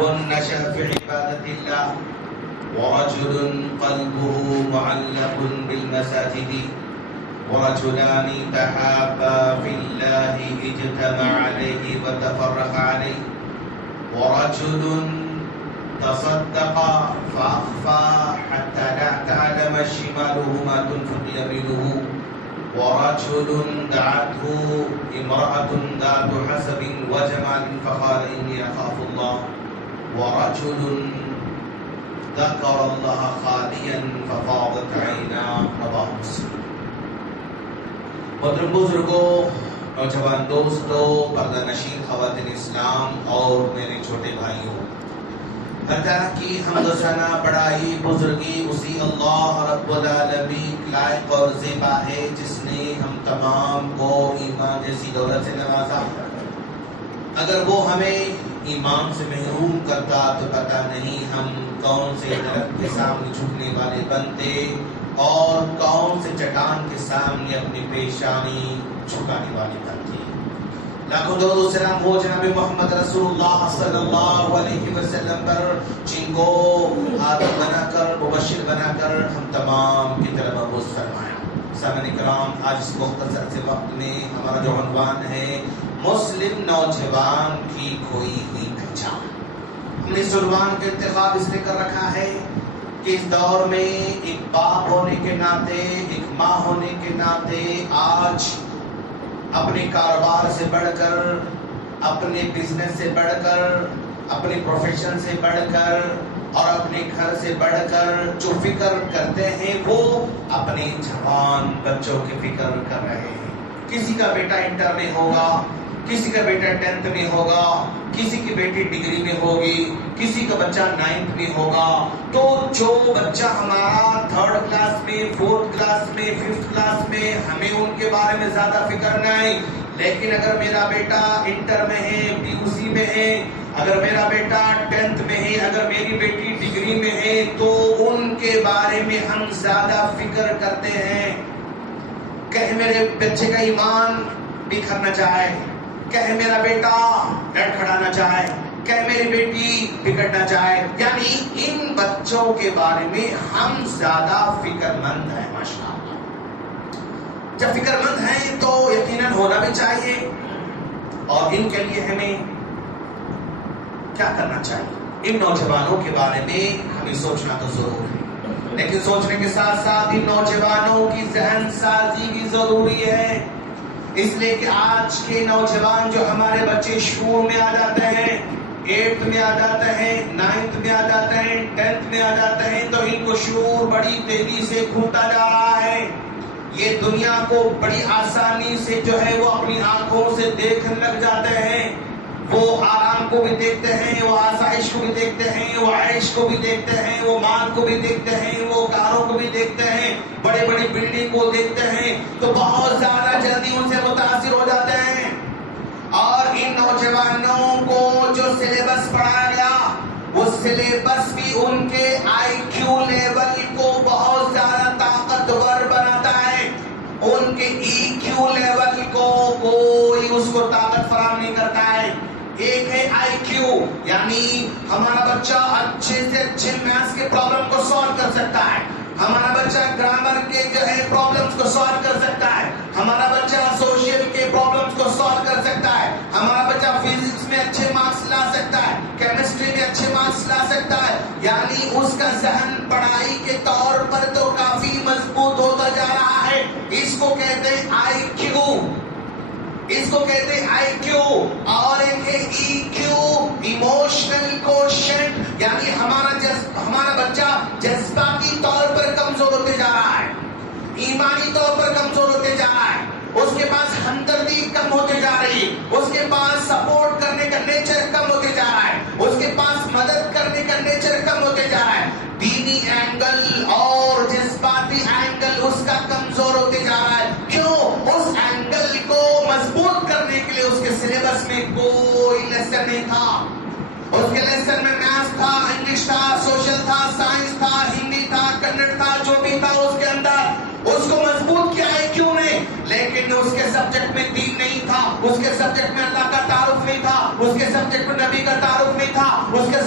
شاب نشأ في عبادة الله ورجل قلبه معلق بالمساجد ورجلان تحابا في الله اجتمع عليه وتفرق عليه ورجل تصدق فأخفى حتى لا تعلم شماله ما تنفق يمينه ورجل دعته امرأة ذات حسب وجمال فقال إني أخاف الله ورجل ذكر الله خاليا ففاضت عيناه رواه مسلم. محترم بزرگوں، نوجوان دوستوں، پردہ نشین خواتین اسلام اور میرے چھوٹے بھائیوں، ہر طرح کی حمد و ثنا، بڑائی، بزرگی اسی اللہ رب العالمین لائق اور زیبا ہے جس نے ہم تمام کو ایمان جیسی دولت سے نوازا. اگر وہ ہمیں ایمان سے محروم کرتا تو پتہ نہیں ہم کون سے درخت کے سامنے جھکنے والے بنتے اور کون سے چٹان کے سامنے اپنی پیشانی جھکانے والے بنتے. لاکھوں درود و سلام ہو جناب محمد رسول اللہ صلی اللہ علیہ وسلم پر، جن کو آدم بنا کر، مبشر بنا کر ہم تمام کی طرف مبعوث فرمایا. سامعین کرام، آج اس مختصر سے وقت میں ہمارا جو عنوان ہے مسلم نوجوان کی کھوئی ہوئی پہچان. ہم نے اس عنوان کا انتخاب اس لیے کر رکھا ہے کہ اس دور میں ایک باپ ہونے کے ناطے، ایک ماں ہونے کے ناطے آج اپنے کاروبار سے بڑھ کر، اپنے بزنس سے بڑھ کر، اپنے پروفیشن سے بڑھ کر اور اپنے گھر سے بڑھ کر جو فکر کرتے ہیں وہ اپنے جوان بچوں کی فکر کر رہے ہیں. کسی کا بیٹا انٹر میں ہوگا، کسی کا بیٹا 10th میں ہوگا، کسی کی بیٹی ڈگری میں ہوگی، کسی کا بچہ 9th میں ہوگا. تو جو بچہ ہمارا 3rd کلاس میں، 4th کلاس میں، 5th کلاس میں، ہمیں ان کے بارے میں زیادہ فکر نہیں. لیکن اگر میرا بیٹا انٹر میں ہے، PUC میں ہے، اگر میرا بیٹا 10th میں ہے، اگر میری بیٹی ڈگری میں ہے، تو ان کے بارے میں ہم زیادہ فکر کرتے ہیں. کہیں میرے بچے کا ایمان بکھر نہ جائے، کہیں میرا بیٹا لڑکھڑانا چاہے، کہیں میری بیٹی بگڑ نہ جائے. یعنی ان بچوں کے بارے میں ہم زیادہ فکر مند ہیں. ماشاءاللہ، جب فکر مند ہیں تو یقیناً ہونا بھی چاہیے. اور ان کے لیے ہمیں کیا کرنا چاہیے؟ ان نوجوانوں کے بارے میں ہمیں سوچنا تو ضرور ہے، لیکن سوچنے کے ساتھ ساتھ ان نوجوانوں کی ذہن سازی بھی ضروری ہے. اس لیے کہ آج کے نوجوان جو ہمارے بچے شعور میں آ جاتے ہیں، 8th میں آ جاتے ہیں، 9th میں آ جاتے ہیں، 10th میں آ جاتے ہیں، تو ان کو شعور بڑی تیزی سے کھوتا جا رہا ہے. یہ دنیا کو بڑی آسانی سے جو ہے وہ اپنی آنکھوں سے دیکھنے لگ جاتے ہیں. وہ آرام کو بھی دیکھتے ہیں، وہ آسائش کو بھی دیکھتے ہیں، وہ عیش کو بھی دیکھتے ہیں، وہ مال کو بھی دیکھتے ہیں، وہ کاروں کو بھی دیکھتے ہیں، بڑی بڑی بلڈنگ کو دیکھتے ہیں. تو بہت زیادہ جلدی ان سے متاثر ہو جاتے ہیں. اور ان نوجوانوں کو جو سلیبس پڑھایا گیا وہ سلیبس بھی ان کے IQ لیول کو بہت زیادہ طاقتور بناتا ہے. ان کے EQ لیول کو کوئی اس کو طاقت فراہم نہیں کرتا ہے. ایک ہے IQ، یعنی ہمارا بچہ اچھے سے اچھے میتھس کے پرابلم کو سالو کر سکتا ہے، ہمارا بچہ گرامر کے جو ہے پرابلمز کو سالو کر سکتا ہے، ہمارا بچہ سوشل کے پرابلمز کو سالو کر سکتا ہے، ہمارا بچہ فزکس میں اچھے مارکس لا سکتا ہے، کیمسٹری میں اچھے مارکس لا سکتا ہے. یعنی اس کا ذہن پڑھائی کے طور پر تو کافی مضبوط ہوتا جا رہا ہے. اس کو کہتے ہیں IQ، اس کو کہتے ہیں IQ. اور ایک ہے EQ، ایموشنل کوشنٹ، یعنی ہمارا بچہ جذباتی طور پر کمزور ہوتے جا رہا ہے، ایمانی طور پر کمزور ہوتے جا رہا ہے. اس کے پاس ہمدردی کم ہوتے جا رہی ہے، اس کے پاس سپورٹ کرنے کا نیچر کم ہوتے جا رہا ہے، اس کے پاس مدد کرنے کا نیچر کم ہوتے جا رہا ہے. دینی اینگل اور جذباتی اینگل اس کا کمزور ہوتے جا رہا ہے. کیوں؟ اس اینگل کو مضبوط کرنے کے لیے اس کے سلیبس میں کوئی لیسن نہیں تھا. اس کے لیسن میں میتھس تھا، انگلش تھا، سوشل تھا، سائنس تھا، ہندی تھا، کنڑ تھا، جو بھی تھا اس کے اندر اس کو مضبوط کیا ہے. کیوں نہیں؟ لیکن اس کے سبجیکٹ میں دین نہیں تھا، اس کے سبجیکٹ میں اللہ کا تعارف نہیں تھا، اس کے سبجیکٹ میں نبی کا تعارف نہیں تھا، اس کے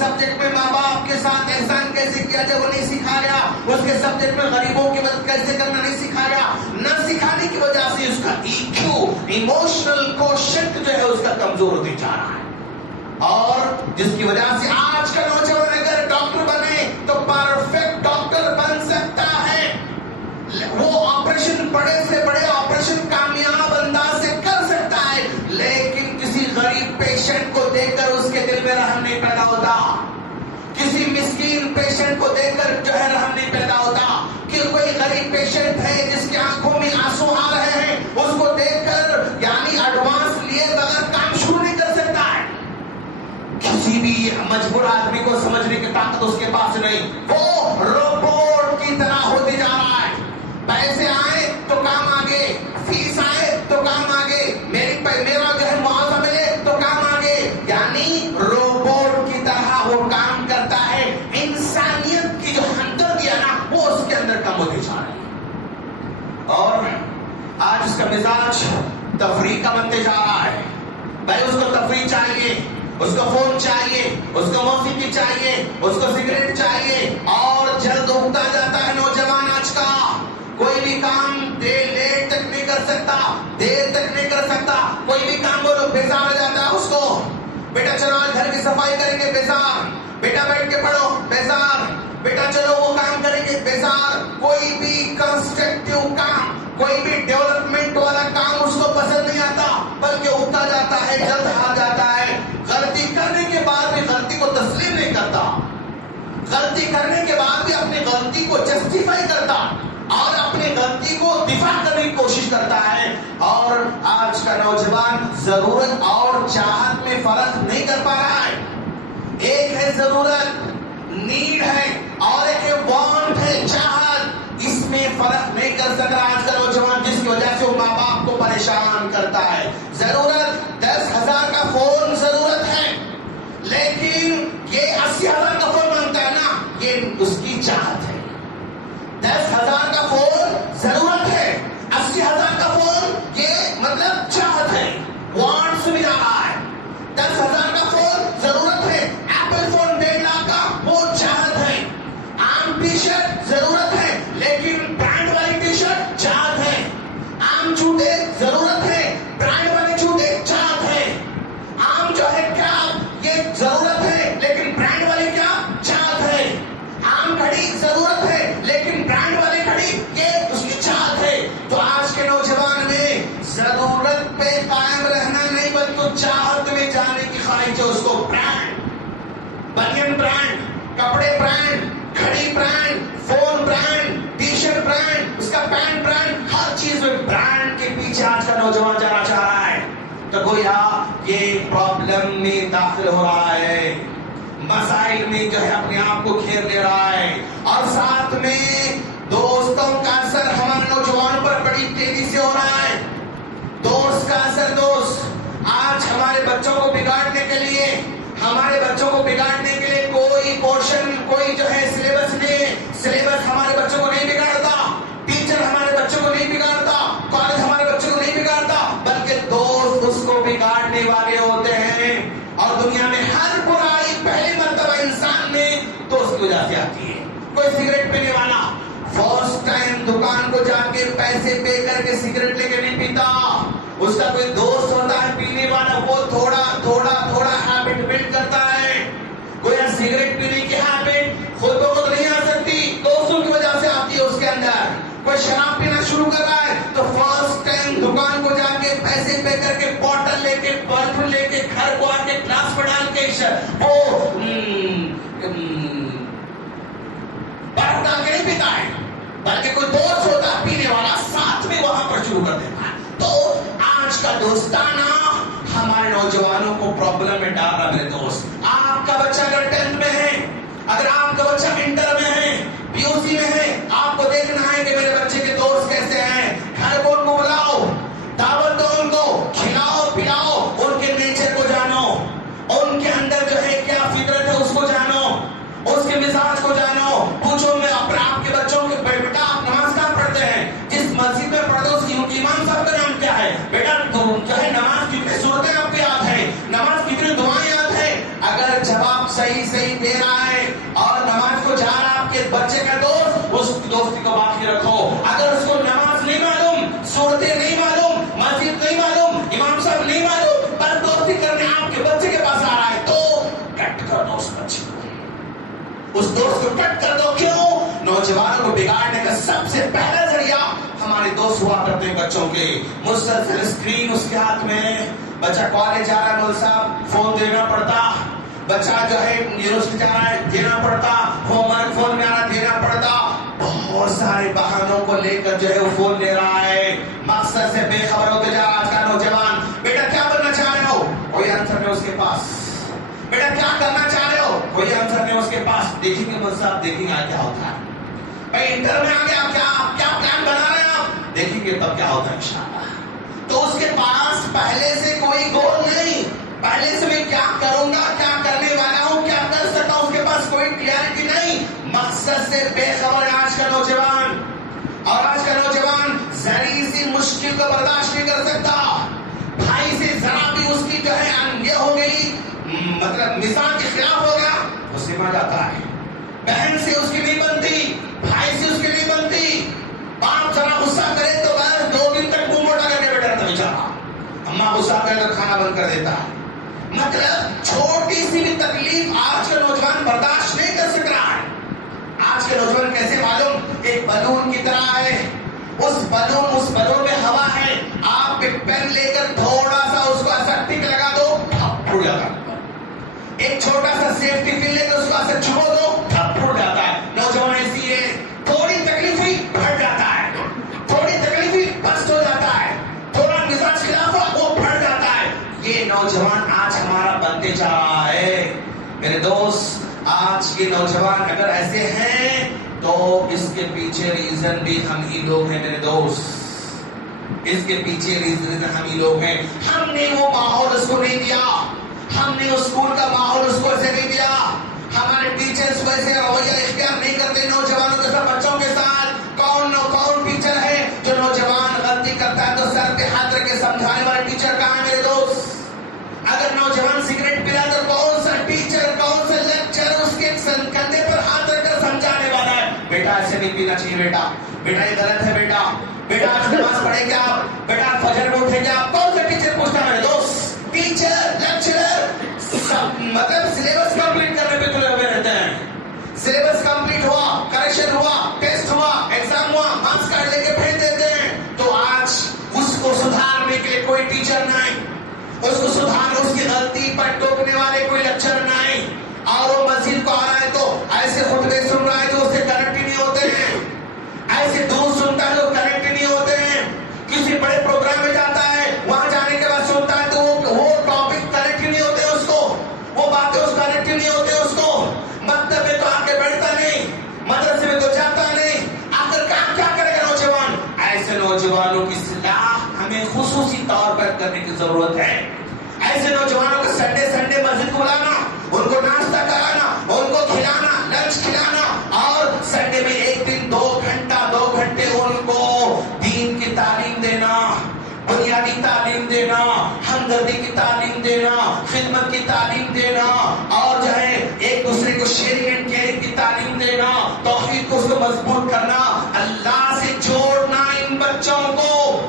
کیسے کیا جائے وہ نہیں سکھایا، اس کے سبجیکٹ میں غریبوں کی مدد کیسے کرنا نہیں سکھایا، نہ سکھانے کی وجہ سے اس کا EQ ایموشنل کوشنٹ جو ہے اس کا کمزور ہوتے جا رہا ہے، اور جس کی وجہ سے آج کا نوجوان اگر ڈاکٹر بنے تو پرفیکٹ ڈاکٹر بن سکتا ہے، وہ آپریشن بڑے سے بڑے آپریشن کامیاب انداز سے کر سکتا ہے، لیکن کسی غریب پیشنٹ کو دیکھ کر اس کے دل میں رحم نہیں پیدا ہوتا، کسی مسکین پیشنٹ کو دیکھ کر جو ہے رحم نہیں پیدا ہوتا، کہ کوئی غریب پیشنٹ ہے جس کی آنکھوں میں آنسو آ رہے ہیں، اس کو دیکھ کر یعنی ایڈوانس لیے بغیر کام شروع نہیں کر سکتا ہے، کسی بھی مجبور آدمی کو سمجھنے کی طاقت اس کے پاس نہیں، وہ روبوٹ کی طرح ہوتے جا رہا ہے، پیسے آئے تو کام آگے، فیس آئے تو کام آگے، میرا جو ہے معاوضہ ملے تو کام آگے، یعنی روبوٹ کی طرح وہ کام کرتا ہے، انسانیت کی جو ہمدردی ہے نا وہ اس کے اندر کم ہوتی جا رہی ہے، اور آج اس کا مزاج تفریح کا بنتے جا رہا ہے، بھائی اس کو تفریح چاہیے، اس کو فون چاہیے، اس کو موسیقی چاہیے، اس کو سگریٹ چاہیے، اور جلد اگتا جاتا ہے نوجوان آج کا، کوئی بھی کام دیر تک نہیں کر سکتا، دیر تک نہیں کر سکتا، کوئی بھی کام بولو بیزار ہو جاتا ہے اس کو، بیٹا چلو آج گھر کی صفائی کریں گے بیزار، بیٹا بیٹھ کے پڑھو بیزار، بیٹا چلو وہ کام کریں گے بیزار، کوئی بھی کنسٹرکٹیو کام، کوئی بھی ڈیولپمنٹ والا کام اس کو پسند نہیں آتا، بلکہ اگتا جاتا ہے، جلد ہار جاتا ہے، غلطی کرنے کے بعد بھی غلطی کو تسلیم نہیں کرتا، غلطی کرنے کے بعد بھی اپنی غلطی کو جسٹیفائی کرتا اور اپنی غلطی کو دفاع کرنے کی کوشش کرتا ہے، اور آج کا نوجوان ضرورت اور چاہت میں فرق نہیں کر پا رہا ہے، ایک ہے ضرورت نیڈ ہے اور ایک ہے وانٹ ہے چاہت، اس میں فرق نہیں کر سک رہا آج کا نوجوان، جس کی وجہ سے وہ ماں باپ کو پریشان کرتا ہے، ضرورت 10,000 کا فون ضرورت ہے، لیکن یہ 80,000 کا فون مانگتا ہے نا، یہ اس کی چاہت ہے، 10,000 کا فون ضرورت ہے، 80,000 کا فون یہ مطلب چاہت ہے، وانٹ سن جا رہا ہے، 10,000 کا فون ضرورت ہے، ایپل فون 1.5 لاکھ کا وہ چاہت ہے، عام ٹی شرٹ ضرورت ہے لیکن برانڈ والی ٹی شرٹ چاہت ہے، عام جوتے ضرورت ہے، برانڈ والے جوتے چاہت ہے، عام جو ہے کیپ یہ ضرورت ہے لیکن برانڈ والی کیپ چاہت ہے، عام گھڑی ضرورت ہے لیکن برانڈ والی گھڑی یہ اس کی چاہت ہے، تو آج کے نوجوان میں ضرورت پہ قائم رہنا نہیں بلکہ چاہت میں جانے کی خواہش ہے، اس کو برانڈ، بنین برانڈ، کپڑے برانڈ، گھڑی brand, phone brand, T shirt brand, اس کا پینٹ برانڈ، ہر چیز میں برانڈ کے پیچھے آج کا نوجوان جانا چاہ رہا ہے، تو گویا یہ پرابلم میں داخل ہو رہا ہے، مسائل میں جو ہے اپنے آپ کو گھیر لے رہا ہے، اور ساتھ میں دوستوں کا اثر ہمارے نوجوانوں پر بڑی تیزی سے ہو رہا ہے، دوست کا اثر، دوست آج ہمارے بچوں کو بگاڑنے کے لیے، ہمارے بچوں کو بگاڑنے کے لیے کوئی پورشن، کوئی جو ہے سلیبس نہیں، سلیبس ہمارے بچوں کو نہیں بگاڑتا، ٹیچر ہمارے بچوں کو نہیں بگاڑتا، کالج ہمارے بچوں کو نہیں بگاڑتا، بلکہ دوست اس کو بگاڑنے والے ہوتے ہیں، اور دنیا میں ہر برائی پہلی مرتبہ انسان میں دوست کی وجہ سے آتی ہے، کوئی سگریٹ پینے والا فرسٹ ٹائم دکان کو جا کے پیسے پے کر کے سگریٹ لے کے نہیں پیتا، اس کا کوئی دوست ہوتا ہے پینے والا، وہ تھوڑا تھوڑا تھوڑا ہیبٹ بلڈ کرتا ہے، کوئی سگریٹ پینے کی ہیبٹ خود بخود نہیں آ سکتی، دوستوں کی وجہ سے آتی ہے اس کے اندر، کوئی شراب پینا شروع کر رہا ہے تو فرسٹ ٹائم دکان کو جا کے پیسے پے کر کے بوتل لے کے بلب لے کے گھر کو آ کے گلاس میں ڈال کے وہ برف ڈال کے نہیں پیتا ہے، بلکہ کوئی دوست ہوتا ہے پینے والا، ساتھ میں وہاں پر شروع کر دیتا ہے، تو آج کا دوستانہ ہمارے نوجوانوں کو پرابلم میں ڈال رہا ہے۔ میرے دوست، آپ کا بچہ اگر 10th میں ہے، اگر آپ کا بچہ انٹر میں ہے، PUC میں ہے، آپ کو دیکھنا ہے کہ میرے بچے کے دوست کیسے ہیں، گھر کو ان کو بلاؤ، دعوت دو، ان کو کھلاؤ پلاؤ، ان کے نیچر کو جانو، ان کے اندر جو ہے کیا فطرت ہے اس کو جانو، اس کے مزاج کو جانو، پوچھو میں اپنے آپ کے بچوں کے بیٹا آپ نماز کہاں پڑھتے ہیں، جس مسجد میں پڑھتے ہیں اس کی امام صاحب کا نام کیا ہے، بیٹا جو ہے نماز کتنی صورتیں آپ کو یاد ہیں، نماز کتنی دعائیں یاد ہیں، اگر جواب صحیح دے رہا ہے اور نماز کو جا رہا کے بچے کا دوست اس دوستی کو باقی رکھو. اگر اس کو نماز نہیں معلوم, صورتیں نہیں معلوم, مسجد نہیں معلوم, امام صاحب نہیں معلوم, پر دوستی کرنے آپ کے بچے کے پاس آ رہا ہے تو کٹ کر دو اس بچے کو, اس دوست کو کٹ کر دو. کیوں؟ نوجوانوں کو بگاڑنے کا سب سے پہلا ذریعہ ہمارے دوست ہوا کرتے ہیں بچوں کے. مسلسل اسکرین اس کے ہاتھ میں, بچہ کالج جا رہا ہے مول صاحب فون دینا پڑتا, بچہ جو ہے یونیورسٹی جا رہا ہے دینا پڑتا, ہوم ورک فون میں آ رہا دینا پڑتا, بہت سارے بہانوں کو لے کر جو ہے وہ فون لے رہا ہے, مقصد سے بے خبر ہوتے جا رہا آج کا نوجوان. بیٹا کیا بننا چاہ رہے ہو؟ کوئی آنسر نہیں اس کے پاس. بیٹا کیا کرنا چاہ رہے ہو؟ کوئی آنسر نہیں اس کے پاس. دیکھیں گے مول صاحب, دیکھیں گے کیا ہوتا ہے. بھائی انٹر میں آ گیا, کیا پلان بنا رہے ہیں آپ؟ دیکھیں گے تب کیا ہوتا ہے انشاءاللہ. تو اس کے پاس پہلے سے کوئی گول نہیں, پہلے سے میں کیا کروں گا, کیا کرنے والا ہوں, کیا کر سکتا ہوں, اس کے پاس کوئی کلیئرٹی نہیں. مقصد سے بے خبر ہے آج کا نوجوان. اور آج کا نوجوان ذری سی مشکل کو برداشت نہیں کر سکتا. بھائی سے ذرا بھی اس کی جو ہے یہ ہو گئی, مطلب مزاج کے خلاف ہو گیا, وہ سما جاتا ہے. بہن سے اس کی نہیں بنتی, بھائی سے اس کی نہیں بنتی. باپ ذرا غصہ کرے تو بس 2 دن تک منہ موٹا کر کے بیٹھا رہتا بیچارہ. اماں غصہ کرے تو کھانا بند کر دیتا. مطلب چھوٹی سی بھی تکلیف آج کا نوجوان برداشت نہیں کر سک رہا ہے. آج کے نوجوان کیسے معلوم, ایک بلون کی طرح ہے. اس بلون میں ہوا ہے, آپ ایک پین لے کر تھوڑا سا اس کو ایسا ٹک لگا دو, پھپ پھوٹ جاتا ہے. ایک چھوٹا سا سیفٹی پن لے کر اس کو ایسا چھو دو, پھپ پھوٹ جاتا ہے. نوجوان ایسی ہے, تھوڑی تکلیف ہوئی پھٹ جاتا ہے, تھوڑی تکلیف ہوئی بست ہو جاتا ہے, تھوڑا مزاج خلاف ہوا وہ پھٹ جاتا ہے. یہ نوجوان آج ہمارا بنتے جا رہا ہے. میرے دوست, آج کے نوجوان اگر ایسے ہیں تو اس کے پیچھے ریزن بھی ہم ہی لوگ ہیں. میرے دوست, اس کے پیچھے ریزن ہم ہی لوگ ہیں. ہم نے وہ ماحول اس کو نہیں دیا, ہم نے اسکول کا ماحول اس کو ایسے نہیں دیا, ہمارے ٹیچرز ویسے رویہ اختیار نہیں کرتے نوجوانوں کے ساتھ, بچوں کے ساتھ. کون ٹیچر ہے جو نوجوان غلطی کرتا ہے تو سر پہ ہاتھ رکھ کے سمجھانے والے ٹیچر کہاں ہے میرے دوست؟ اگر نوجوان سگریٹ پیلا تو کون سا ٹیچر, کون سا لیکچر اس کے کندھے پر ہاتھ رکھ کر سمجھانے والا ہے, بیٹا ایسے نہیں پینا چاہیے, بیٹا یہ غلط ہے, بیٹا آج نماز پڑھیں گے آپ, بیٹا فجر میں اٹھیں گے آپ. کون سا ٹیچر پوچھتا ہے میرے دوست؟ ٹیچر, لیکچرر, مطلب سلیبس کمپلیٹ کرنے پہ تلے ہوئے رہتے ہیں. سلیبس کمپلیٹ ہوا, کریکشن ہوا, ٹیسٹ ہوا, ایگزام ہوا, مارکس کارڈ لے کے بھیج دیتے ہیں. تو آج اس کو سدھارنے کے لیے کوئی ٹیچر نہیں, اس کو سدھارنے, اس کی غلطی پر ٹوکنے والے کوئی لیکچر نہیں. اور وہ مسجد کو آ رہا ہے تو ایسے خطبے سن رہا ہے تو اس سے کنیکٹ ہی نہیں ہوتے ہیں, ایسے دور سنتا ہے تو کنیکٹ نہیں ہوتے ہیں. کسی بڑے پروگرام میں جاتا ہے, وہاں جانے کے بعد سنتا ہے تو وہ ٹاپک کنیکٹ ہی نہیں ہوتے اس کو, وہ باتیں اس کنیکٹ ہی نہیں ہوتے اس کو. مکتب میں تو آ کے بیٹھتا نہیں, مدرسے میں تو جاتا نہیں. آخر کام کیا کرے گا نوجوان؟ ایسے نوجوانوں کی اصلاح ہمیں خصوصی طور پر کرنے کی ضرورت ہے. ایسے نوجوانوں کو سنڈے مسجد کو بلانا, ان کو ناشتہ کرانا, ان کو کھلانا, لنچ کھلانا, اور سنڈے میں ایک دن 2 گھنٹے ان کو دین کی تعلیم دینا, بنیادی تعلیم دینا, ہمدردی کی تعلیم دینا, خدمت کی تعلیم دینا, اور جو ہے ایک دوسرے کو شیئرنگ اینڈ کیئرنگ کی تعلیم دینا, توحید کو اس کو مضبوط کرنا, اللہ سے جوڑنا ان بچوں کو.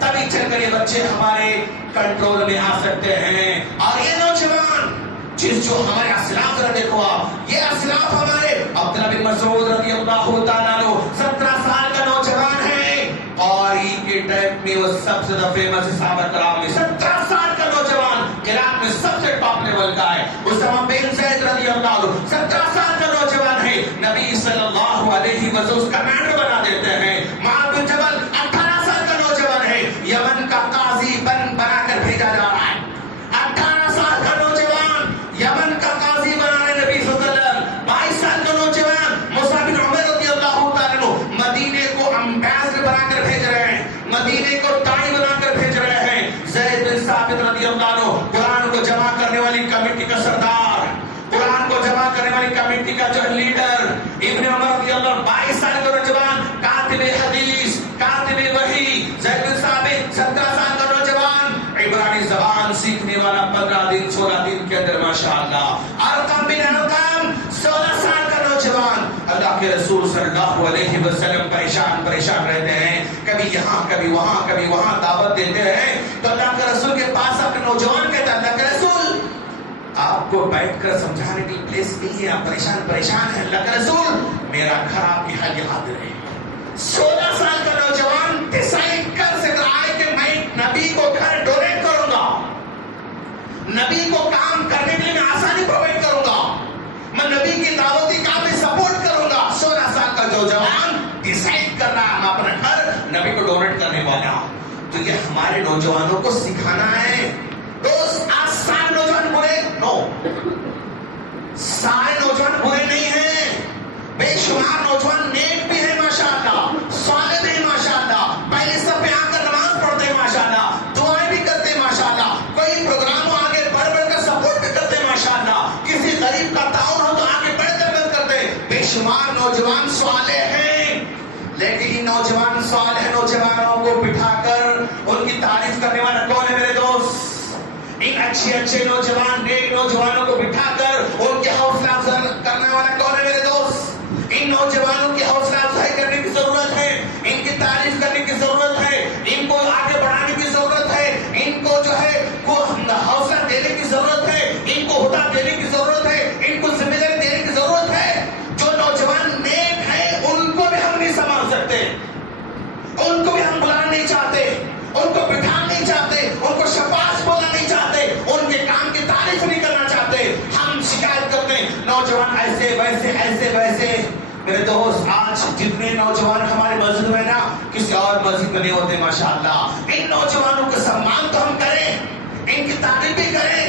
تبھی چل کر یہ بچے ہمارے کنٹرول میں آ سکتے ہیں. اور یہ نوجوان جو ہمارے اسلاف ذرا دیکھو آپ, یہ اسلاف ہمارے عبداللہ بن مسعود رضی اللہ تعالیٰ عنہ 17 سال کا نوجوان ہے, قاری کے ٹائم میں وہ سب سے فیمس صحابہ کرام میں 17 سال کا نوجوان, قرات میں سب سے ٹاپ لیول کا ہے. اسامہ بن زید رضی اللہ عنہ 17 سال کا نوجوان ہے, نبی صلی اللہ علیہ وسلم اس کا کمانڈر بنا دیتے ہیں. معاذ بن جبل 18 سال کا نوجوان ہے, یمن کا قاضی بنا کر بھیجا جا رہا ہے. 18 سال کا نوجوان یمن کا قاضی بنانے نبی صلی اللہ علیہ وسلم. 22 سال کا نوجوان مصعب بن عمر رضی اللہ تعالیٰ عنہ مدینے کو امبیسڈر بنا کر بھیج رہے ہیں, مدینے کو دائی بنا کر بھیج رہے ہیں. زید بن ثابت رضی اللہ عنہ قرآن کو جمع کرنے والی کمیٹی کا سردار, قرآن کو جمع کرنے والی کمیٹی کا جو لیڈر. ابن عمر رضی اللہ عنہ 22 سال کا نوجوان, کاتب حدیث, کاتب وحی. زید بن ثابت 17 سال کا نوجوان, عبرانی زبان سیکھنے والا 15 دن 16 دن کے اندر ماشاءاللہ. ارقم بن ارقم 16 سال کا نوجوان, اللہ کے علیہ وسلم پریشان رہتے ہیں، کبھی یہاں کبھی وہاں دعوت دیتے ہیں، تو اللہ کے رسول کے پاس اپنے نوجوان کہتا ہے اللہ کے رسول آپ کو بیٹھ کر سمجھانے کی پلیس نہیں ہے، آپ پریشان ہیں، اللہ کے رسول میرا گھر آپ کے حال حاضر ہے۔ 16 سال کا نوجوان ڈیسائیڈ کر سکتا ہے کہ میں نبی کو گھر ڈونیٹ کروں گا، نبی کو کام کرنے کے لیے میں آسانی پرووائڈ کروں گا، میں نبی کی دعوتی کام میں سپورٹ کروں گا۔ 16 سال کا نوجوان ڈیسائیڈ کر رہا ہے میں اپنا گھر نبی کو ڈونیٹ کرنے والا ہوں۔ تو یہ ہمارے نوجوانوں کو سکھانا ہے۔ دوست آج سارے نوجوان برے نو، سارے نوجوان برے نہیں ہیں، بے شمار نوجوان نیک بھی ہیں ماشاءاللہ، صالح بھی ہیں ماشاءاللہ، پہلے سب پہ آ کر نماز پڑھتے ہیں ماشاءاللہ، دعائیں بھی کرتے ہیں ماشاءاللہ، کوئی پروگرام آگے بڑھ کر سپورٹ بھی کرتے ہیں ماشاءاللہ، کسی غریب کا تعاون ہو تو آگے بڑھ کر مدد کرتے ہیں۔ بے شمار نوجوان صالح ہیں، لیکن ان نوجوان صالح نوجوانوں کو بٹھا کر ان کی تعریف کرنے والا کون ہے میرے دوست؟ ان اچھے نوجوان نیک نوجوانوں کو بٹھا کر ان کے حوصلہ افزائی کرنے والا کون ہے میرے دوست؟ ان نوجوانوں کی حوصلہ افزائی کرنے کی ضرورت ہے، ان کی تعریف کرنے کی ضرورت ہے، ان کو آگے بڑھانے کی ضرورت ہے، ان کو جو ہے وہ حوصلہ دینے کی ضرورت ہے، ان کو ہدا دینے کی ضرورت ہے، ان کو ذمہ داری دینے کی ضرورت ہے۔ جو نوجوان نیک ہیں ان کو بھی ہم نہیں سنبھال سکتے، ان کو بھی ہم بلانا نہیں چاہتے، ان کو بٹھانا نہیں چاہتے، ان کو شاباش بولنا نہیں چاہتے، ان کے کام کی تعریف نہیں کرنا چاہتے۔ ہم شکایت کرتے ہیں نوجوان ایسے ویسے۔ میرے دوست آج جتنے نوجوان ہمارے مسجد میں نا کسی اور مسجد میں نہیں ہوتے ماشاءاللہ۔ ان نوجوانوں کا سمان تو ہم کریں، ان کی تعریف بھی کریں،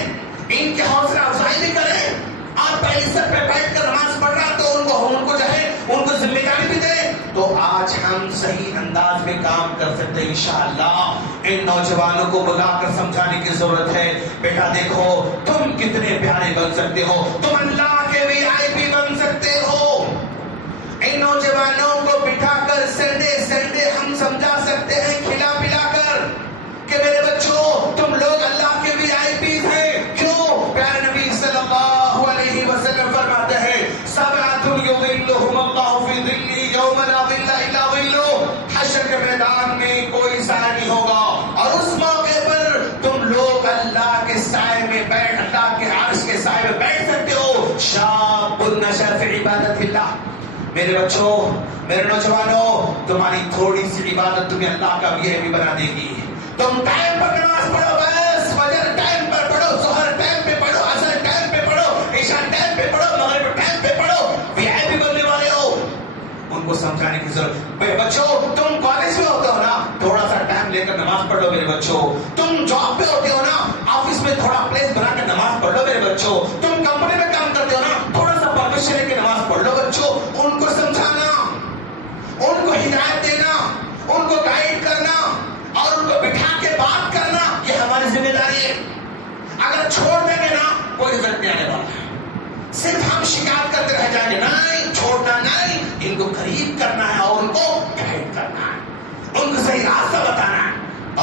ان کی حوصلہ افزائی بھی کریں۔ آپ پہلے سر پہ بیٹھ کر نماز پڑھ رہا تو ان کو جو ہے ان کو ذمہ داری بھی دیں، تو آج ہم صحیح انداز میں کام کر سکتے ہیں انشاءاللہ۔ ان نوجوانوں کو بلا کر سمجھانے کی ضرورت ہے، بیٹا دیکھو تم کتنے پیارے بن سکتے ہو، تم اللہ کے VIP بن سکتے ہو۔ ان نوجوانوں کو بٹھا کر سنڈے ہم سمجھا سکتے ہیں کھلا پلا کر کہ میرے بچوں تم لوگ اللہ کے VIPs ہیں۔ کیوں؟ پیارے نبی صلی اللہ علیہ وسلم فرماتے ہیں سبعۃ یظلھم اللہ فی ظلہ یوم لا ظل الا ظلہ، حشر کے میدان میں کوئی سایہ نہیں ہوگا، اور اس موقع پر تم لوگ اللہ کے سائے میں بیٹھ، اللہ کے عرش کے سائے میں بیٹھ سکتے ہو۔ شاب نشأ فی عبادت اللہ، میرے بچوں میرے نوجوانوں تمہاری تھوڑی سی عبادت تمہیں اللہ کا VIP بنا دے گی۔ تم ٹائم پر نماز پڑھو، بس فجر ٹائم پر پڑھو، ظہر ٹائم پہ پڑھو، عصر ٹائم پہ پڑھو، عشاء ٹائم پہ پڑھو، مغرب ٹائم پہ پڑھو، VIP بننے والے ہو۔ ان کو سمجھانے کی ضرورت۔ بچوں تم کالج میں ہوتے ہو نا، تھوڑا سا ٹائم لے کر نماز پڑھ لو میرے بچوں۔ تم جاب پہ ہوتے ہو نا، آفس میں تھوڑا پلیس بنا کر نماز پڑھ لو میرے بچوں۔ تم کمپنی میں کام کرتے ہو نا، تھوڑا سا پرمیشن لے کے نماز پڑھ لو بچوں۔ ان کو سمجھانا، ان کو ہدایت دینا، ان کو گائیڈ کرنا اور ان کو بٹھا کے بات کرنا، یہ ہماری ذمہ داری ہے۔ اگر چھوڑ دیں گے نا کوئی رزلٹ نہیں آنے والا ہے، صرف ہم شکایت کرتے رہ جائیں گے۔ نہیں، چھوڑنا نہیں، ان کو قریب کرنا ہے اور ان کو گائیڈ کرنا ہے، ان کو صحیح راستہ بتانا ہے۔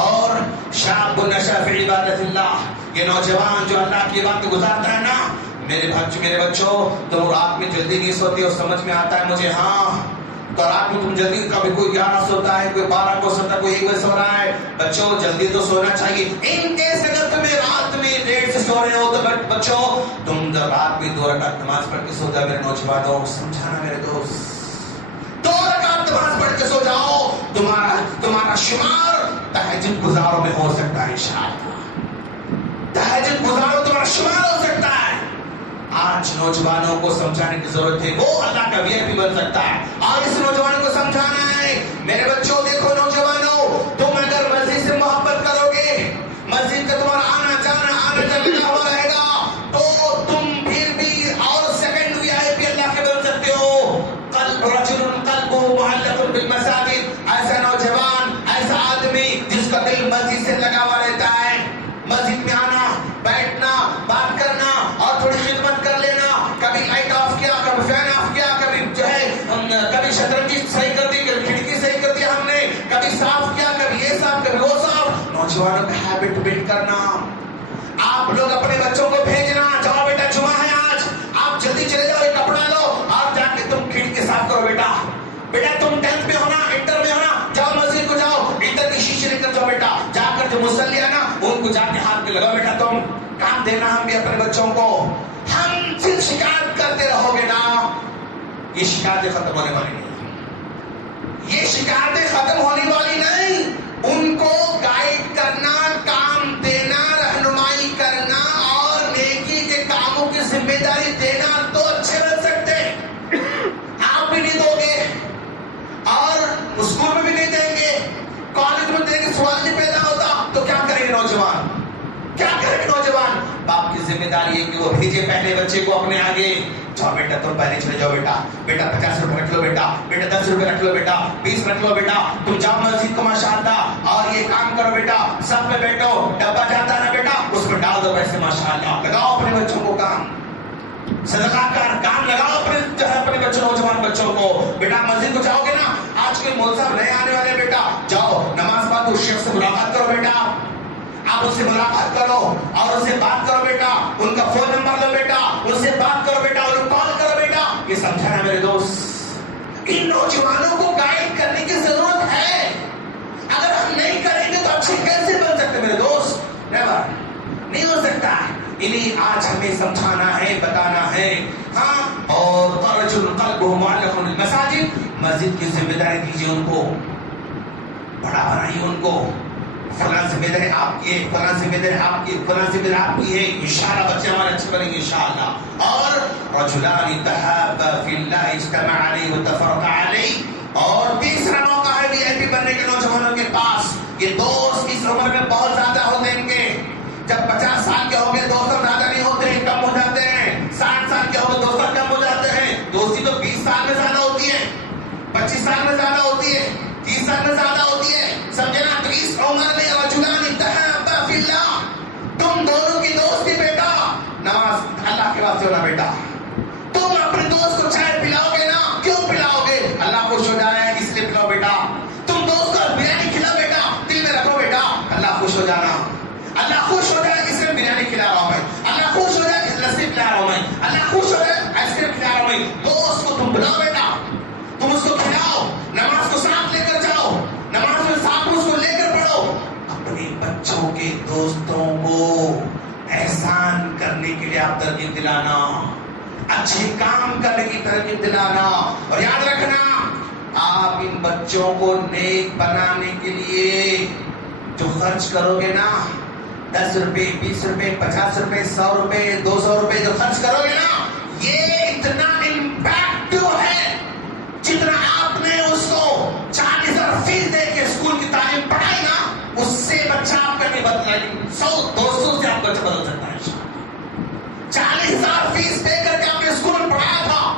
اور شاب نشأ فی عبادت اللہ، یہ نوجوان جو اللہ کی عبادت گزارتا ہے نا، میرے بچوں تم رات میں جلدی نہیں سوتے ہو، سمجھ میں آتا ہے مجھے، ہاں تو رات میں تم جلدی، کبھی کوئی 11 سوتا ہے، کوئی 12 کو سوتا ہے، کوئی 1 بجے سو رہا ہے۔ بچوں جلدی تو سونا چاہیے۔ ان کیس اگر تمہیں رات میں لیٹ سے سو رہے ہو تو بچوں تم جب رات میں 2 رکعت نماز پڑھ کے سو جاؤ میرے نوجوانوں، سمجھانا میرے دوست، 2 رکعت نماز پڑھ کے سو جاؤ، تمہارا شمار تہجد گزاروں میں ہو سکتا ہے انشاءاللہ، تہجد گزاروں تمہارا شمار ہو سکتا ہے۔ آج نوجوانوں کو سمجھانے کی ضرورت ہے، وہ اللہ کا VIP بن سکتا ہے۔ اور اس نوجوانوں کو سمجھانا ہے میرے بچوں، دیکھو نوجوانوں تم اگر مسجد سے محبت کرو گے، مسجد کا تمہارا آنا جانا لگا ہوا رہے گا، تو تم پھر بھی اور سیکنڈ VIP اللہ کے بن سکتے ہو۔ قلب رجل قلبہ معلق بالمساجد، ایسا نوجوان، ایسا آدمی جس کا دل مسجد سے لگا ہوا رہتا ہے، مسجد میں آنا، بیٹھنا، بات کرنا اور تھوڑی خدمت کر لینا، کبھی لائٹ آف کیا، کبھی فین آف کیا، کبھی جو ہے کبھی شطرنج صحیح کر دی، کبھی کھڑکی صحیح کر دیا ہم نے، کبھی صاف کیا، کبھی دینا ہم بھی اپنے بچوں کو. ہم صرف شکایت کرتے رہو گے نا، یہ شکایتیں ختم ہونے والی نہیں. یہ شکایتیں ختم ہونے والی نہیں. ان کو گائیڈ کرنا، کام دینا، رہنمائی کرنا اور نیکی کے کاموں کی ذمہ داری دینا تو اچھے بن سکتے. آپ بھی نہیں دو گے اور اسکول میں بھی نہیں دیں گے، کالج میں دیں گے، سوال نہیں پیدا ہوتا تو کیا کریں گے نوجوان؟ کیا کریں گے نوجوان؟ باپ کی ذمہ داری ہے کہ وہ بھیجے پہلے بچے کو اپنے آگے. جاؤ بیٹا تم پہلے چلے جاؤ بیٹا، بیٹا 50 روپے رکھ لو بیٹا، بیٹا 10 روپے رکھ لو بیٹا، 20 رکھ لو بیٹا، تم جاؤ مسجد کو ماشاءاللہ اور یہ کام کرو بیٹا، سب میں بیٹھو، ڈبہ جاتا ہے نا بیٹا اس میں ڈال دو پیسے ماشاءاللہ. لگاؤ اپنے بچوں کو کام، صدقہ کار کام لگاؤ اپنے بچوں، نوجوان بچوں کو. بیٹا مسجد کو جاؤ گے نا، آج کوئی مولوی صاحب نئے آنے والے بیٹا، جاؤ نماز پڑھو، اس شخص سے ملاقات کرو بیٹا، آپ اس سے ملاقات کرو اور اس سے بات کرو بیٹا، ان کا فون نمبر لو بیٹا، اس سے بات کرو بیٹا، ان کو کال کرو بیٹا. یہ سمجھا نا میرے دوست؟ ان نوجوانوں کو گائیڈ کرنے کی ضرورت ہے. اگر ہم نہیں کریں گے تو اچھے کیسے بن سکتے میرے دوست؟ نیور، نہیں ہو سکتا. انہیں آج ہمیں سمجھانا ہے، بتانا ہے. ہاں، اور رجل قلبہ معلق بالمساجد، مسجد کی ذمہ داری دیجیے ان کو، بڑا بنائیے ان کو. فلاں ذمہ داری آپ کی ہے، فلاں ذمہ داری آپ کی، فلاں ذمہ داری آپ کی ہے. انشاءاللہ بچے ہمارے اچھے بنیں گے انشاءاللہ. اور رجلان تحابا فی اللہ اجتمع علیہ وتفرقا علیہ. اور تیسرا موقع ہے وی آئی پی بننے کے نوجوانوں کے پاس. یہ دوست اس عمر میں بہت زیادہ ہوتے ہیں ان کے. جب 50 سال کے ہو گئے دوست زیادہ نہیں ہوتے ہیں، کم ہو جاتے ہیں. 60 سال کے ہو گئے دوست کم ہو جاتے ہیں. دوستی تو 20 سال میں زیادہ ہوتی ہے، 25 سال میں زیادہ ہوتی ہے، 30 سال میں زیادہ ہوتی ہے. سمجھے نا؟ تو اس عمر میں رجلان تحابا فی اللہ، تم دونوں کی دوستی بیٹا نماز اللہ کے واسطے ہونا بیٹا. تم اپنے دوست کو چائے پلاؤ گے نا، کیوں پلاؤ گے؟ اللہ خوش ہو جائے اس لیے پلاؤ بیٹا. تم دوست کو بریانی کھلاؤ بیٹا، دل میں رکھو بیٹا اللہ خوش ہو جانا، اللہ خوش ہو جائے اس لیے بریانی کھلا رہا ہوں میں، اللہ خوش ہو جائے اس لسی پلا رہا ہوں میں، اللہ خوش ہو جائے آئس کریم کھلا رہا ہوں میں. دوست کو تم بلاؤ بیٹا، تم اس کو کھلاؤ، نماز کو ساتھ لے کر جاؤ، نماز میں ساتھ اس کو لے کر پڑھو. اپنے بچوں کے دوستوں کو احسان کرنے کے لیے آپ ترغیب دلانا، اچھے کام کرنے کی ترغیب دلانا. اور یاد رکھنا آپ ان بچوں کو نیک بنانے کے لیے جو خرچ کرو گے نا، 10 روپے 20 روپے 50 روپے 100 روپے 200 روپے جو خرچ کرو گے نا، یہ اتنا امپیکٹو ہے جتنا آپ نے اس کو 40,000 فیس دے کے اسکول کی تعلیم پڑھائی نا، اس سے بچہ آپ کا نہیں بدلا. 100-200 سے آپ بچہ بدل سکتا ہے. 40,000 فیس دے کر کے آپ نے اسکول میں پڑھایا تھا،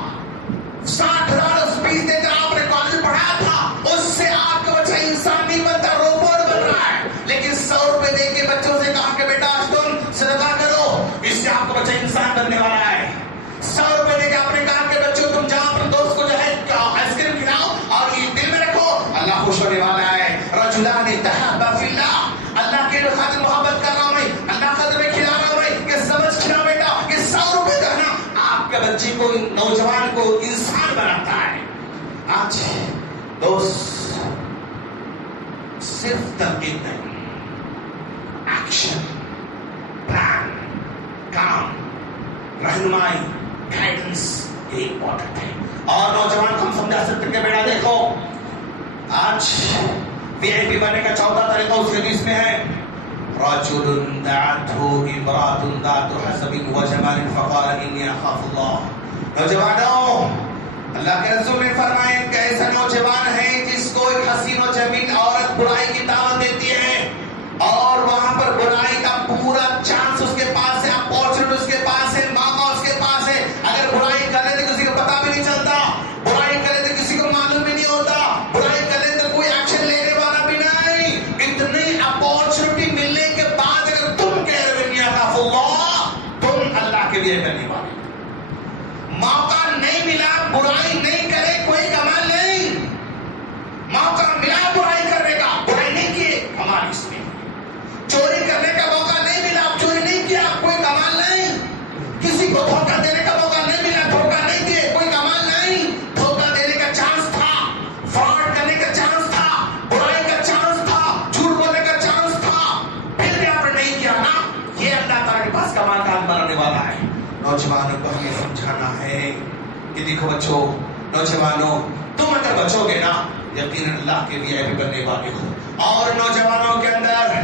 60,000 فیس دے کر آپ نے کالج پڑھایا تھا، اس سے آپ کا بچہ انسان نہیں بنتا، روبوٹ بن رہا ہے. لیکن 100 روپے دے کے بچوں سے کہا کہ بیٹا آج تم صدقہ کرو، اس سے آپ کا بچہ انسان بننے والا ہے. 100 روپے دے کے آپ نے کہا کہ بچوں تم جاؤ اپنے دوست کو جو ہے آئس کریم کھلاؤ اور یہ دل میں رکھو اللہ خوش ہونے والا ہے. رجلان تحابا فی اللہ، اللہ کے خاطر محبت کر رہا ہوں میں، اللہ خاطر میں کھلا رہا ہوں میں، کہ سمجھ کھلاؤ بیٹا. یہ 100 روپے کا نا آپ کے بچے کو، نوجوان کو انسان بناتا ہے. آج دوست صرف ترغیب نہیں، ایکشن، پلان، کام، رہنمائی، گائیڈنس، یہ امپورٹنٹ ہے. اور نوجوان کو ہم سمجھا سکتے کہ بیٹا دیکھو آج وی آئی پی بننے کا 14 طریقہ اس حدیث میں ہے. رجل دعته امرأة ذات حسب وجمال فقال اني اخاف الله. نوجوانوں، اللہ کے رسول نے فرمایا کہ ایسا نوجوان ہے جس کو ایک حسین و جمیل عورت برائی کی دعوت دیتی ہے اور وہاں پر برائی کا پورا چانس اس کے پاس ہے، اپورچونٹی اس کے پاس ہے، موقع اس کے پاس ہے. اگر برائی کرے تو کسی کو پتا بھی نہیں چلتا، برائی کرے تو کسی کو معلوم بھی نہیں ہوتا، برائی کرے تو کوئی ایکشن لینے والا بھی نہیں. اتنی اپورچونٹی ملنے کے بعد اگر تم کہہ رہے ہو خاف اللہ، تم اللہ کے لیے کرنے والے، موقع نہیں ملا برائی نہیں کرے کوئی کمال نہیں. موقع ملا برائی کرنے کا، برائی نہیں کیے کمال اس میں. چوری کرنے کا موقع نہیں ملا، چوری نہیں کیا کوئی کمال نہیں. کسی کو دھوکہ دینے کا موقع نہیں ملا، دھوکہ نہیں دیے کوئی کمال نہیں. دھوکہ دینے کا چانس تھا، فراڈ کرنے کا چانس تھا، برائی کا چانس تھا، جھوٹ بولنے کا چانس تھا، پھر بھی آپ نے نہیں کیا نا، یہ اللہ تعالیٰ کے پاس کمال کا بچانا ہے. کہ دیکھو بچوں، نوجوانوں، تم اگر بچو گے نا یقیناً اللہ کے VIP بننے والے ہو. اور نوجوانوں کے اندر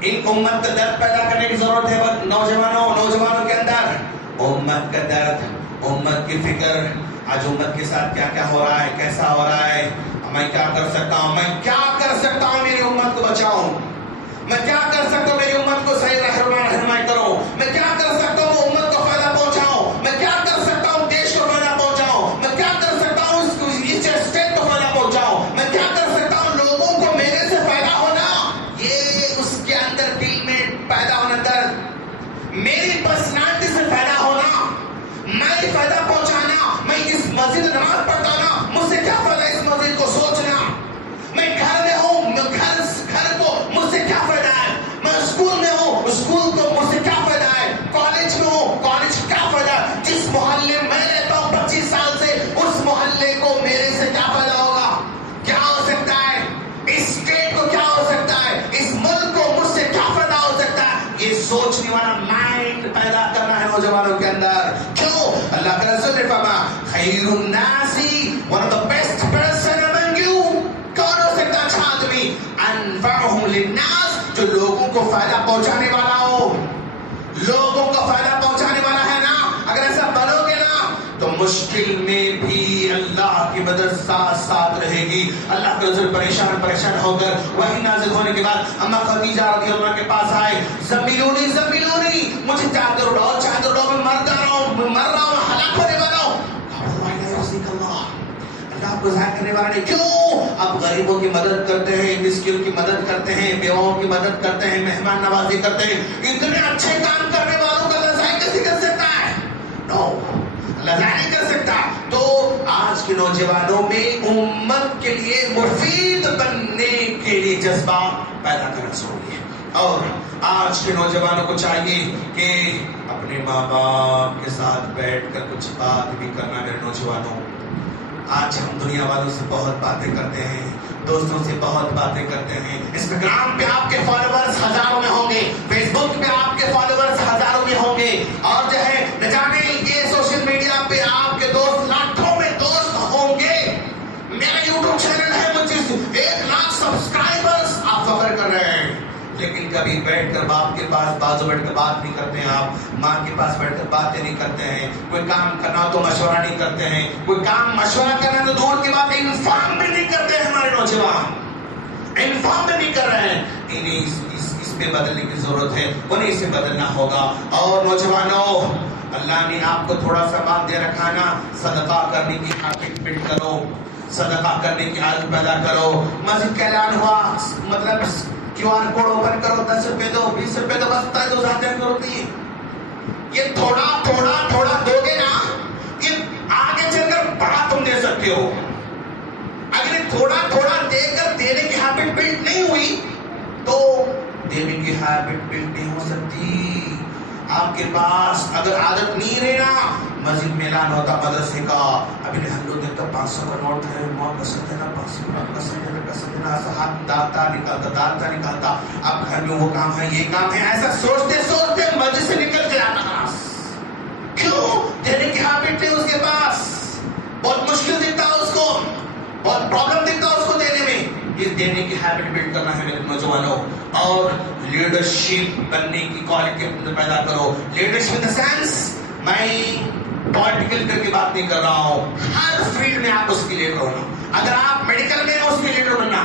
ان امت کا درد پیدا کرنے کی ضرورت ہے. نوجوانوں کے اندر امت کا درد، امت کی فکر. آج امت کے ساتھ کیا کیا ہو رہا ہے، کیسا ہو رہا ہے، میں کیا کر سکتا ہوں، میں کیا کر سکتا ہوں میری امت کو بچاؤں، میں کیا کر سکتا ہوں میری امت کو صحیح رہنمائی کروں، میں کیا کر سکتا ہوں امت کو فائدہ پہنچاؤں، میں کیا کر سکتا ہوں دیش کو فائدہ پہنچاؤں، میں کیا کر سکتا ہوں اس اسٹیٹ کو فائدہ پہنچاؤں، میں کیا کر سکتا ہوں لوگوں کو میرے سے فائدہ ہونا. یہ اس کے اندر دل میں پیدا ہونا درد، میری پرسنالٹی سے فائدہ ہونا، میں فائدہ پہنچانا. میں اس مسجد نماز پڑھتا نا، مجھ سے کیا فائدہ اس مسجد کو سوچنا. میں گھر میں ہوں، گھر کو مجھ سے کیا فائدہ ہے. میں اسکول میں ہوں، اسکول کو مجھ سے کیا فائدہ ہے. کالج میں ہوں، کالج کیا فائدہ ہے. جس محلے میں رہتا ہوں 25 سال سے، اس محلے کو میرے سے کیا فائدہ ہوگا، کیا ہو سکتا ہے. اس اسٹیٹ کو کیا ہو سکتا ہے، اس ملک کو مجھ سے کیا فائدہ ہو سکتا ہے. یہ سوچنے والا مائنڈ پیدا کرنا ہے نوجوانوں کے اندر. کیوں؟ اللہ کے رسول نے فرمایا خیر الناس one of the best person among you. کون ہو سکتا اچھا آدمی؟ انفعهم للناس، جو لوگوں کو فائدہ پہنچانے والا ہو، لوگوں کو فائدہ پہنچانے والا ہے نا. اگر ایسا بنو گے نا تو مشکل میں بھی اللہ کی مدد ساتھ رہے گی. اللہ کے رسول پریشان ہو کر وحی نازل ہونے کے بعد اما خدیجہ رضی اللہ کے پاس آئے. زملونی مجھے چادر اڑاؤ، میں مر رہا ہوں، ہلاک ہونے والا ہوں. اللہ کو ظاہر کرنے والا نہیں. کیوں؟ اب غریبوں کی مدد کرتے ہیں، مسکینوں کی مدد کرتے ہیں، بیواؤں کی مدد کرتے ہیں، مہمان نوازی کرتے ہیں. اتنے اچھے کام کرنے والوں کا اللہ ظاہر کیسے کر سکتا ہے؟ نو، اللہ ظاہر نہیں کر سکتا. تو آج کے نوجوانوں میں امت کے لیے مفید بننے کے لیے جذبہ پیدا کرنا ضروری ہے. اور آج کے نوجوانوں کو چاہیے کہ اپنے ماں باپ کے ساتھ بیٹھ کر کچھ بات بھی کرنا. میرے نوجوانوں، آج ہم دنیا والوں سے بہت باتیں کرتے ہیں، دوستوں سے بہت باتیں کرتے ہیں. انسٹاگرام پہ آپ کے فالوورز ہزاروں میں ہوں گے، فیس بک پہ آپ کے فالوورز ہزاروں میں ہوں گے، اور جو ہے نہ جانے یہ سوشل میڈیا پہ آپ کے دوست لاکھوں میں دوست ہوں گے. میرا یوٹیوب چینل ہے، مجھے 1 لاکھ سبسکرائبرز. آپ فخر کر رہے ہیں، لیکن کبھی بیٹھ کر باپ کے پاس بازو بیٹھ کر بات نہیں کرتے ہیں. آپ ماں کے پاس بیٹھ کر باتیں نہیں کرتے ہیں. کوئی کام کرنا تو مشورہ نہیں کرتے ہیں. کوئی کام مشورہ کرنا تو دور کی بات، انفارم بھی نہیں کرتے ہیں. ہمارے نوجوان انفارم بھی نہیں کر رہے ہیں. انہیں اس پہ بدلنے کی ضرورت ہے، انہیں اسے بدلنا ہوگا. اور نوجوانوں، اللہ نے آپ کو تھوڑا سا مال دے رکھا نا، صدقہ کرنے کی ہیبٹ بلڈ کرو، صدقہ کرنے کی عادت پیدا کرو. مسجد کا اعلان ہوا، مطلب QR کوڈ اوپن کرو، 10 روپے دو، 20 روپے دو، بس تو زیادہ ضرورت نہیں ہے. یہ تھوڑا دو گے نا، یہ آگے چل کر بڑا تم دے سکتے ہو. اگر تھوڑا دے کر دینے کی ہیبٹ بلڈ نہیں ہوئی تو دینے کی ہیبٹ بلڈ نہیں ہو سکتی. آپ کے پاس اگر عادت نہیں رہنا، مسجد میں اعلان ہوتا مدرسے کا، ابھی ہم لوگ دیکھتا 500 کا نوٹ ہے، ماں پسند ہے نا، 500 کا پسند ہے نا، ہاتھ داتا نکالتا. اب گھر میں وہ کام ہے، یہ کام ہے، ایسا سوچتے مسجد سے نکل کے آتا. کیوں؟ دینے کی ہیبٹ ہے اس کے پاس. بہت مشکل دکھتا ہے اس کو، بہت پرابلم دکھتا ہے اس کو دینے میں. یہ دینے کی ہیبٹ بلڈ کرنا ہے میرے نوجوانوں. اور لیڈرشپ بننے کی کوالٹی اپنے پیدا کرو. لیڈرشپ ان دا سینس، میں پولیٹیکل کر کے بات نہیں کر رہا ہوں، ہر فیلڈ میں آپ اس کی لیڈر ہونا. اگر آپ میڈیکل میں ہیں اس کے لیڈر بننا،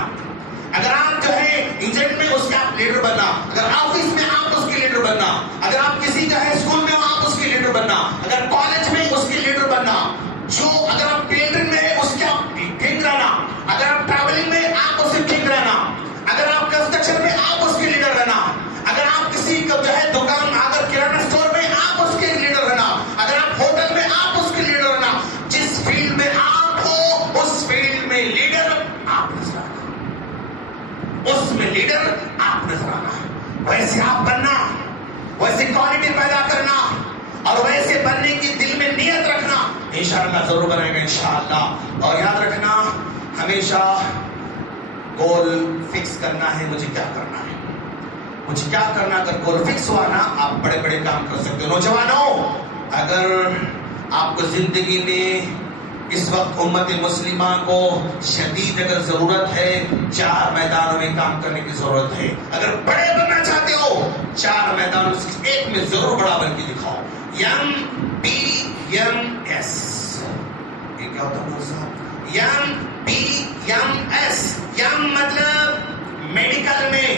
اگر آپ جو ہے انجینئر میں اس کے آپ لیڈر بننا، اگر آفس میں آپ اس کے لیڈر بننا، اگر آپ کسی جو ہے اسکول میں ہو آپ اس کے لیڈر بننا، اگر کالج میں اس کے لیڈر بننا. جو اگر آپ پیٹرن میں ہے اس کے آپ ٹھیک رہنا، اگر آپ ٹریولنگ میں آپ اس سے ٹھیک رہنا، اگر آپ کنسٹرکشن میں آپ اس کے لیڈر رہنا، اگر آپ کسی کا جو ہے دکان اگر کرانہ اسٹور میں آپ اس کے لیڈر رہنا، اگر آپ ہوٹل میں آپ اس کے لیڈر رہنا. جس فیلڈ میں آپ ہو اس فیلڈ میں لیڈر آپ نظر آنا، اس میں لیڈر آپ نظر آنا. ویسے آپ بننا، ویسے کوالٹی پیدا کرنا، اور ویسے بننے کی دل میں نیت رکھنا. انشاءاللہ ضرور بنائیں گے انشاءاللہ. اور یاد رکھنا ہمیشہ گول فکس کرنا ہے، مجھے کیا کرنا ہے، مجھے کیا کرنا. اگر گول فکس ہوا نا آپ بڑے بڑے کام کر سکتے ہو. نوجوانوں، اگر آپ کو زندگی میں اس وقت امت مسلمہ کو شدید اگر ضرورت ہے، 4 میدانوں میں کام کرنے کی ضرورت ہے. اگر بڑے بننا چاہتے ہو 4 میدانوں سے ایک میں ضرور بڑا بن کے دکھاؤ. MBMS یہ کیا ہوتا ہے صاحب؟ MBMS مطلب میڈیکل میں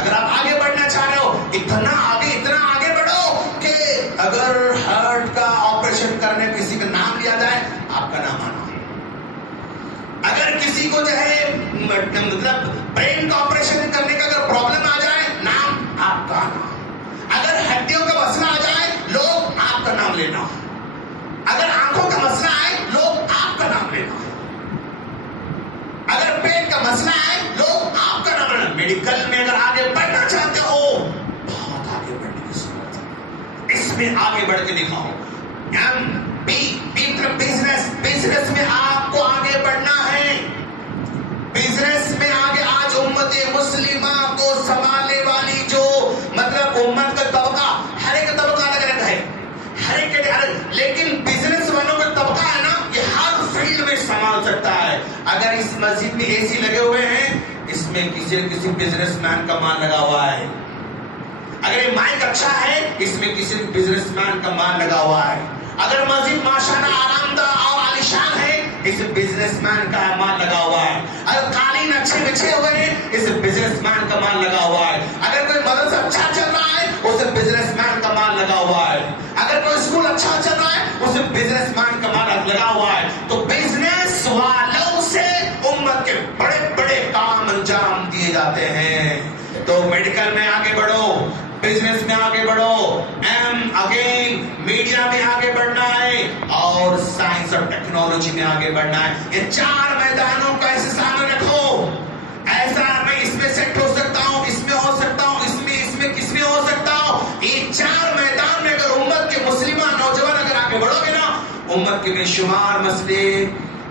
اگر آپ آگے بڑھنا چاہ رہے ہو، اتنا آگے بڑھو کہ اگر ہارٹ کا آپریشن کرنے کسی کا نام لیا جائے آپ کا نام آنا. اگر کسی کو جو ہے مطلب برین کا آپریشن کرنے کا اگر پرابلم آ جائے نام آپ کا آنا. اگر ہڈیوں کا مسئلہ آ جائے لوگ آپ کا نام لینا. اگر آنکھوں کا مسئلہ آئے لوگ آپ کا نام لینا. اگر پیٹ کا مسئلہ آئے لوگ آپ کا نام لینا. میڈیکل میں اگر آگے بڑھنا چاہتے ہو بہت آگے بڑھنے کی ضرورت ہے. اس میں آگے بڑھ کے دکھاؤ. بزنس میں آپ کو آگے بڑھنا ہے. بزنس میں آگے آج امت مسلمہ کو سنبھالنے والی جو مطلب امت کا طبقہ، ہر ایک طبقہ الگ الگ ہے، ہر ایک لیکن بزنس والوں کا طبقہ ہے نا، یہ ہر فیلڈ میں سنبھال سکتا ہے. اگر اس مسجد میں اے سی لگے ہوئے ہیں اس میں کسی بزنس مین کا مال لگا ہوا ہے. اگر یہ مائک اچھا ہے اس میں کسی بزنس مین کا مال لگا ہوا ہے. اگر مسجد ماشاءاللہ آرام دہ اور عالیشان ہے اس بزنس مین کا مال لگا ہوا ہے. اگر قالین اچھے بچھے ہوئے ہیں اس بزنس مین کا مال لگا ہوا ہے. اگر کوئی مدرسہ اچھا چل رہا ہے اس بزنس مین کا مال لگا ہوا ہے. اگر کوئی اسکول اچھا چل رہا ہے اس بزنس مین کا مال لگا ہوا ہے. تو بزنس والوں سے امت کے بڑے بڑے کام انجام دیے جاتے ہیں. تو میڈیکل میں آگے بڑھو، بزنس میں آگے بڑھو، میڈیا میں آگے بڑھنا ہے اور سائنس اور ٹیکنالوجی میں آگے بڑھنا ہے. یہ 4 میدانوں کا ایسے سامنے رکھو. ایسا میں اس میں سیٹ ہو سکتا ہوں، اس میں ہو سکتا ہوں، کس میں ہو سکتا ہوں. یہ 4 میدان میں اگر امت کے مسلمان نوجوان اگر آگے بڑھو گے نا امت کے بے شمار مسئلے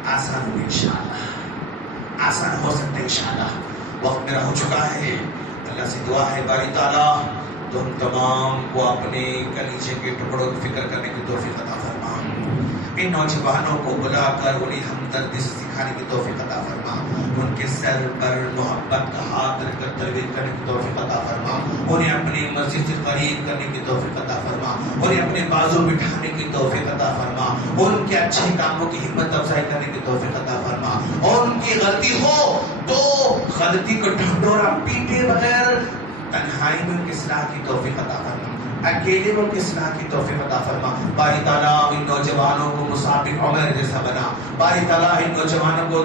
آسان ہوں گے انشاءاللہ، آسان ہو سکتے ہیں انشاءاللہ. وقت میرا ہو چکا ہے. اللہ سے دعا ہے باری تعالیٰ تم تمام کو اپنے کلیجے کے ٹکڑوں کی فکر کرنے کی توفیق عطا فرما. ان نوجوانوں کو بلا کر انہیں ہمدردی سے سکھانے کی توفیق عطا فرما. ان کے سر پر محبت کا ہاتھ رکھ کر تربیت کرنے کی توفیق عطا فرما. انہیں اپنی مسجد سے قریب کرنے کی توفیق عطا فرما. انہیں اپنے بازو بٹھانے کی توفیق عطا فرما. ان کے اچھے کاموں کی ہمت افزائی کرنے کی توفیق عطا فرما. اور ان کی غلطی ہو تو غلطی کو ڈھنڈورا پیٹے بغیر تنہائی میں ان کی اصلاح کی توفیق عطا فرما. اکیلے میں ان کی اصلاح کی توفیق عطا فرما. باری تعالیٰ ان نوجوانوں کو مصعب بن عمیر جیسا بنا. باری تعالیٰ ان نوجوانوں کو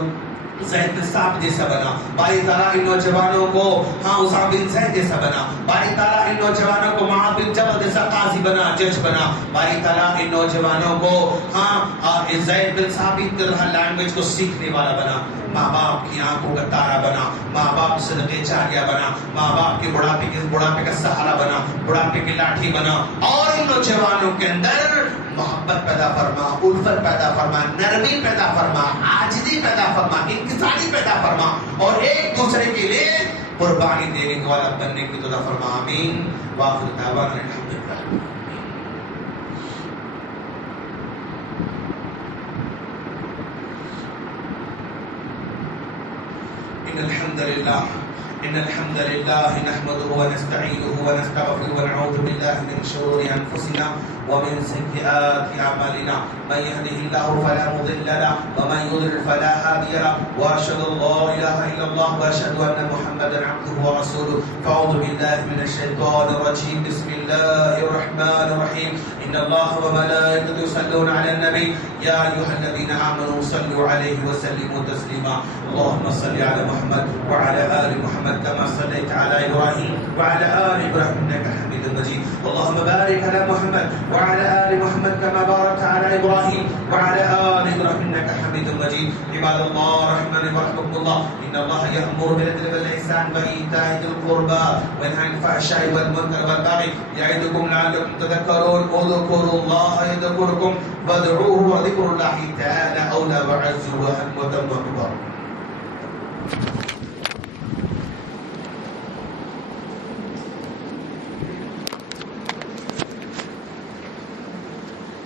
زید بن ثابت جیسا بنا. باری تعالیٰ ان نوجوانوں کو اسامہ بن زید جیسا بنا. باری تعالیٰ ان نوجوانوں کو معاذ بن جبل جیسا قاضی بنا، جج بنا. باری تعالیٰ ان نوجوانوں کو زید بن ثابت کی طرح لینگویج کو سیکھنے والا بنا. ماں باپ کی آنکھوں کا تارا بنا. ماں باپ صدقے جاریہ بنا. ماں باپ کے بڑھاپے کا سہارا بنا، بڑھاپے کی لاٹھی بنا. اور ان نوجوانوں کے اندر محبت پیدا فرما، الفت پیدا فرما، نرمی پیدا فرما، عاجزی پیدا فرما، انکساری پیدا فرما اور ایک دوسرے کے لیے قربانی دینے والا بننے کی دعا فرما. آمین. وآخر دعوانا الحمدللہ. إن الحمد لله نحمده ونستعينه ونستغفره ونعوذ بالله من شرور أنفسنا ومن سيئات أعمالنا. من يهده الله فلا مضل له ومن يضلل فلا هادي له. وأشهد أن لا إله إلا الله وأشهد أن محمدا عبده ورسوله. فأعوذ بالله من الشيطان الرجيم. بسم الله الرحمن الرحيم. إن الله وملائكته يصلون على النبي يا أيها الذين آمنوا صلوا عليه وسلموا تسليما. اللهم صل على محمد وعلى آل محمد كما صليت على إبراهيم وعلى آل إبراهيم إنك حميد مجيد. اللهم بارك على محمد وعلى آل محمد كما باركت على إبراهيم وعلى آل إبراهيم إنك حميد مجيد. عباد الله رحمن ورحمكم الله. إن الله يأمر بالعدل والإحسان وإيتاء ذي القربى وينهى عن الفحشاء والمنكر والبغي يعظكم لعلكم تذكرون. اذكروا الله يذكركم وادعوه وذكر الله تعالى أولى وعز وأهم وتم وكبر.